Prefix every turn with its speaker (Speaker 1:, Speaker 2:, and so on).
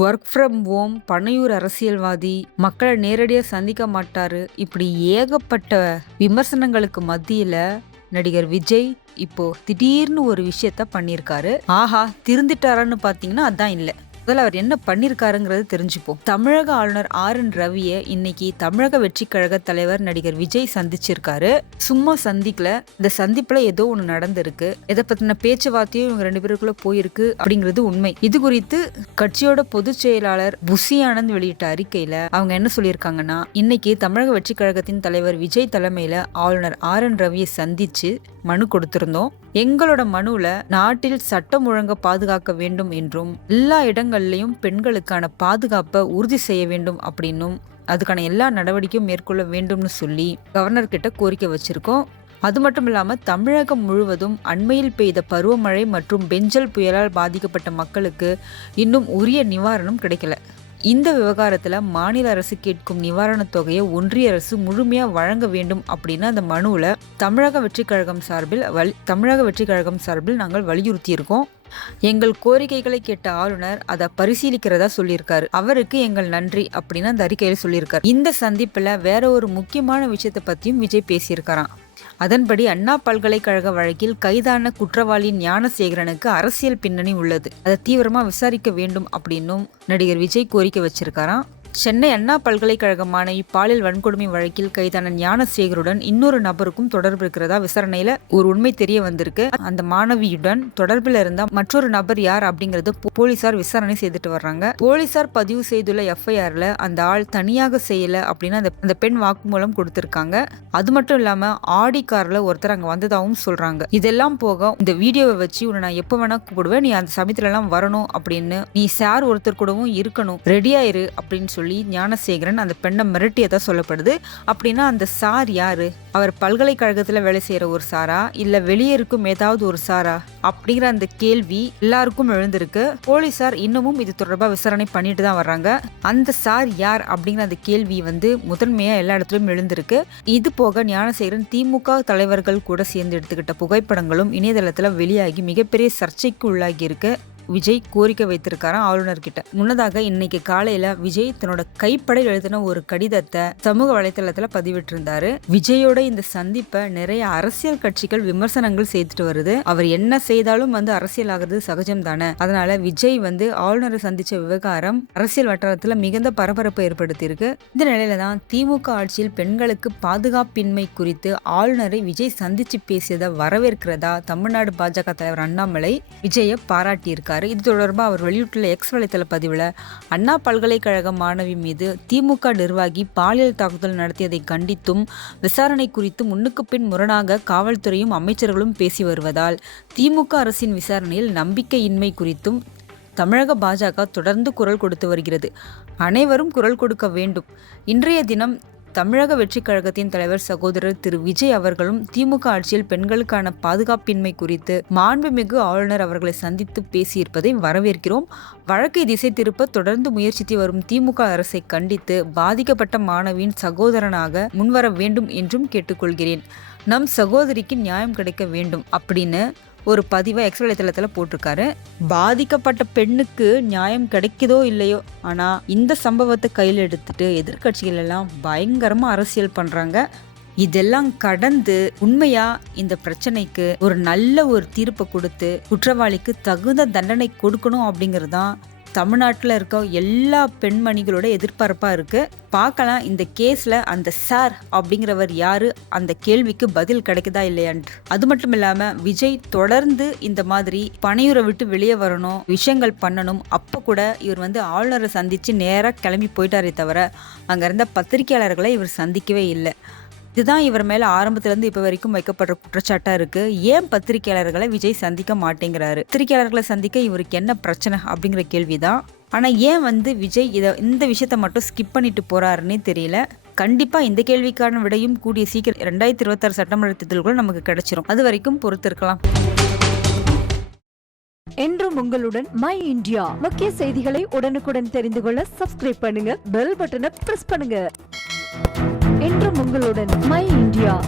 Speaker 1: Work from home Panaiyur அரசியல்வாதி மக்களை நேரடியாக சந்திக்க மாட்டாரு. இப்படி ஏகப்பட்ட விமர்சனங்களுக்கு மத்தியில் நடிகர் விஜய் இப்போ திடீர்னு ஒரு விஷயத்த பண்ணியிருக்காரு. ஆஹா திருந்திட்டாரான்னு பார்த்தீங்கன்னா அதான் இல்லை. முதல்ல அவர் என்ன பண்ணியிருக்காருங்கிறது தெரிஞ்சுப்போம். தமிழக ஆளுநர் ஆர் என் ரவியை இன்னைக்கு தமிழக வெற்றி கழக தலைவர் நடிகர் விஜய் சந்திச்சிருக்காரு. சும்மா சந்திக்கல. இந்த சந்திப்புல ஏதோ ஒன்று நடந்திருக்கு. இதை பத்தின பேச்சுவார்த்தையும் இவங்க ரெண்டு பேருக்குள்ள போயிருக்கு அப்படிங்கிறது உண்மை. இது குறித்து கட்சியோட பொதுச் செயலாளர் புசி ஆனந்த் வெளியிட்ட அறிக்கையில அவங்க என்ன சொல்லியிருக்காங்கன்னா இன்னைக்கு தமிழக வெற்றி கழகத்தின் தலைவர் விஜய் தலைமையில ஆளுநர் ஆர் என் ரவியை சந்திச்சு மனு கொடுத்திருந்தோம். எங்களோட மனுவில் நாட்டில் சட்டம் ஒழுங்க பாதுகாக்க வேண்டும் என்றும் எல்லா இடங்கள்லையும் பெண்களுக்கான பாதுகாப்பை உறுதி செய்ய வேண்டும் அப்படின்னும் அதுக்கான எல்லா நடவடிக்கையும் மேற்கொள்ள வேண்டும்னு சொல்லி கவர்னர்கிட்ட கோரிக்கை வச்சிருக்கோம். அது மட்டும் இல்லாமல் தமிழகம் முழுவதும் அண்மையில் பெய்த பருவமழை மற்றும் பெஞ்சல் புயலால் பாதிக்கப்பட்ட மக்களுக்கு இன்னும் உரிய நிவாரணம் கிடைக்கல. இந்த விவகாரத்தில் மாநில அரசு கேட்கும் நிவாரணத் தொகையை ஒன்றிய அரசு முழுமையாக வழங்க வேண்டும் அப்படின்னு அந்த மனுவில் தமிழக வெற்றிக் கழகம் சார்பில் வலி தமிழக வெற்றிக் கழகம் சார்பில் நாங்கள் வலியுறுத்தியிருக்கோம். எங்கள் கோரிக்கைகளை கேட்ட ஆளுநர் அதை பரிசீலிக்கிறதா சொல்லியிருக்காரு. அவருக்கு எங்கள் நன்றி அப்படின்னு அந்த அறிக்கையில் சொல்லியிருக்காரு. இந்த சந்திப்பில் வேற ஒரு முக்கியமான விஷயத்தை பற்றியும் விஜய் பேசியிருக்காராம். அதன்படி அண்ணா பல்கலைக்கழக வழக்கில் கைதான குற்றவாளி ஞானசேகரனுக்கு அரசியல் பின்னணி உள்ளது. அதை தீவிரமாக விசாரிக்க வேண்டும் அப்படின்னும் நடிகர் விஜய் கோரிக்கை வச்சிருக்காராம். சென்னை அண்ணா பல்கலைக்கழகமான இப்பாலியல் வன்கொடுமை வழக்கில் கைதான ஞானசேகருடன் இன்னொரு நபருக்கும் தொடர்பு இருக்கிறதா விசாரணையில ஒரு உண்மை தெரிய வந்திருக்கு. அந்த மாணவியுடன் தொடர்பில் இருந்த மற்றொரு நபர் யார் அப்படிங்கறது போலீசார் விசாரணை செய்துட்டு வர்றாங்க. போலீசார் பதிவு செய்துள்ள எஃப்ஐஆர்ல அந்த ஆள் தனியாக செய்யல அப்படின்னு அந்த அந்த பெண் வாக்குமூலம் கொடுத்திருக்காங்க. அது மட்டும் இல்லாம ஆடி கார்ல ஒருத்தர் அங்க வந்ததாகவும் சொல்றாங்க. இதெல்லாம் போக இந்த வீடியோவை வச்சு உன்னை நான் எப்ப வேணா கூப்பிடுவேன். நீ அந்த சமயத்துல எல்லாம் வரணும் அப்படின்னு. நீ சார் ஒருத்தர் கூடவும் இருக்கணும். ரெடியாயிரு அப்படின்னு சொல்லி ஞானசேகரன் அந்த பெண்ணை மிரட்டியதாக சொல்லப்படுது. அப்படின்னா அந்த சார் யாரு? அவர் பல்கலைக்கழகத்தில் வேலை செய்கிற ஒரு சாரா? இல்லை வெளியே இருக்கும் ஏதாவது ஒரு சாரா? அப்படிங்கிற அந்த கேள்வி எல்லாருக்கும் எழுந்திருக்கு. போலீஸார் இன்னமும் இது தொடர்பாக விசாரணை பண்ணிட்டு தான் வர்றாங்க. அந்த சார் யார்? அப்படிங்கிற அந்த கேள்வி வந்து முதன்மையாக எல்லா இடத்துலையும் எழுந்திருக்கு. இது போக ஞானசேகரன் திமுக தலைவர்கள் கூட சேர்ந்து எடுத்துக்கிட்ட புகைப்படங்களும் இணையதளத்தில் வெளியாகி மிகப்பெரிய சர்ச்சைக்கு உள்ளாகி இருக்கு. விஜய் கோரிக்கை வைத்திருக்காராம் ஆளுநர்கிட்ட. முன்னதாக இன்னைக்கு காலையில விஜய் தன்னோட கைப்படை எழுதின ஒரு கடிதத்தை சமூக வலைதளத்துல பதிவிட்டிருந்தாரு. விஜயோட இந்த சந்திப்பை நிறைய அரசியல் கட்சிகள் விமர்சனங்கள் செய்துட்டு வருது. அவர் என்ன செய்தாலும் வந்து அரசியல் ஆகிறது சகஜம் தானே அதனால விஜய் வந்து ஆளுநரை சந்திச்ச விவகாரம் அரசியல் வட்டாரத்துல மிகுந்த பரபரப்பை ஏற்படுத்தியிருக்கு. இந்த நிலையில தான் திமுக ஆட்சியில் பெண்களுக்கு பாதுகாப்பின்மை குறித்து ஆளுநரை விஜய் சந்திச்சு பேசியதை வரவேற்கிறதா தமிழ்நாடு பாஜக தலைவர் அண்ணாமலை விஜயை பாராட்டியிருக்காரு. சொல்லியிருக்காரு. இது தொடர்பாக அவர் வெளியிட்டுள்ள எக்ஸ் வலைத்தள பதிவில் அண்ணா பல்கலைக்கழக மாணவி மீது திமுக நிர்வாகி பாலியல் தாக்குதல் நடத்தியதை கண்டித்தும் விசாரணை குறித்து முன்னுக்கு பின் முரணாக காவல்துறையும் அமைச்சர்களும் பேசி வருவதால் திமுக அரசின் விசாரணையில் நம்பிக்கையின்மை குறித்தும் தமிழக பாஜக தொடர்ந்து குரல் கொடுத்து வருகிறது. அனைவரும் குரல் கொடுக்க வேண்டும். இன்றைய தினம் தமிழக வெற்றி கழகத்தின் தலைவர் சகோதரர் திரு விஜய் அவர்களும் திமுக ஆட்சியில் பெண்களுக்கான பாதுகாப்பின்மை குறித்து மாண்புமிகு ஆளுநர் அவர்களை சந்தித்து பேசியிருப்பதை வரவேற்கிறோம். வழக்கை திசை திருப்ப தொடர்ந்து முயற்சித்து வரும் திமுக அரசை கண்டித்து பாதிக்கப்பட்ட மாணவியின் சகோதரனாக முன்வர வேண்டும் என்றும் கேட்டுக்கொள்கிறேன். நம் சகோதரிக்கு நியாயம் கிடைக்க வேண்டும் அப்படின்னு ஒரு பதிவை எக்ஸ் வலைத்தளத்தில் போட்டிருக்காரு. பாதிக்கப்பட்ட பெண்ணுக்கு நியாயம் கிடைக்குதோ இல்லையோ ஆனால் இந்த சம்பவத்தை கையில் எடுத்துட்டு எதிர்கட்சிகள் எல்லாம் பயங்கரமாக அரசியல் பண்ணுறாங்க இதெல்லாம் கடந்து உண்மையா இந்த பிரச்சனைக்கு ஒரு நல்ல ஒரு தீர்ப்பை கொடுத்து குற்றவாளிக்கு தகுந்த தண்டனை கொடுக்கணும் அப்படிங்கிறது தான் தமிழ்நாட்டில் இருக்க எல்லா பெண்மணிகளோட எதிர்பார்ப்பாக இருக்குது பார்க்கலாம் இந்த கேஸில் அந்த சார் அப்படிங்கிறவர் யார்? அந்த கேள்விக்கு பதில் கிடைக்குதா இல்லையான்ட்டு அது மட்டும் இல்லாமல் விஜய் தொடர்ந்து இந்த மாதிரி பனையூரை விட்டு வெளியே வரணும் விஷயங்கள் பண்ணணும். அப்போ கூட இவர் வந்து ஆளுநரை சந்தித்து நேராக கிளம்பி போயிட்டாரே தவிர அங்கே இருந்த பத்திரிகையாளர்களை இவர் சந்திக்கவே இல்லை. இதுதான் இவர் மேல ஆரம்பத்திலேருந்து இப்போ இப்ப வரைக்கும் வைக்கப்படுற குற்றச்சாட்டா இருக்கு. ஏன் பத்திரிகையாளர்களை விஜய் சந்திக்க மாட்டேங்கிறாரு? பத்திரிகையாளர்களை சந்திக்க இவருக்கு என்ன பிரச்சனை அப்படிங்கிற கேள்விதான். ஆனா ஏன் வந்து விஜய் இதை இந்த விஷயத்த மட்டும் ஸ்கிப் பண்ணிட்டு போறாருன்னே தெரியல. கண்டிப்பா இந்த கேள்விக்கான விடையும் கூடிய சீக்கிரம் ரெண்டாயிரத்தி இருபத்தாறு சட்டமன்ற தேர்தல்கள் நமக்கு கிடைச்சிரும். அது வரைக்கும் பொறுத்திருக்கலாம்.
Speaker 2: என்றும் உங்களுடன் மை இந்தியா. முக்கிய செய்திகளை உடனுக்குடன் தெரிந்து கொள்ள சப்ஸ்கிரைப் பண்ணுங்க. பெல் பட்டனை பிரஸ் பண்ணுங்க. உங்களுடன் மை இந்தியா.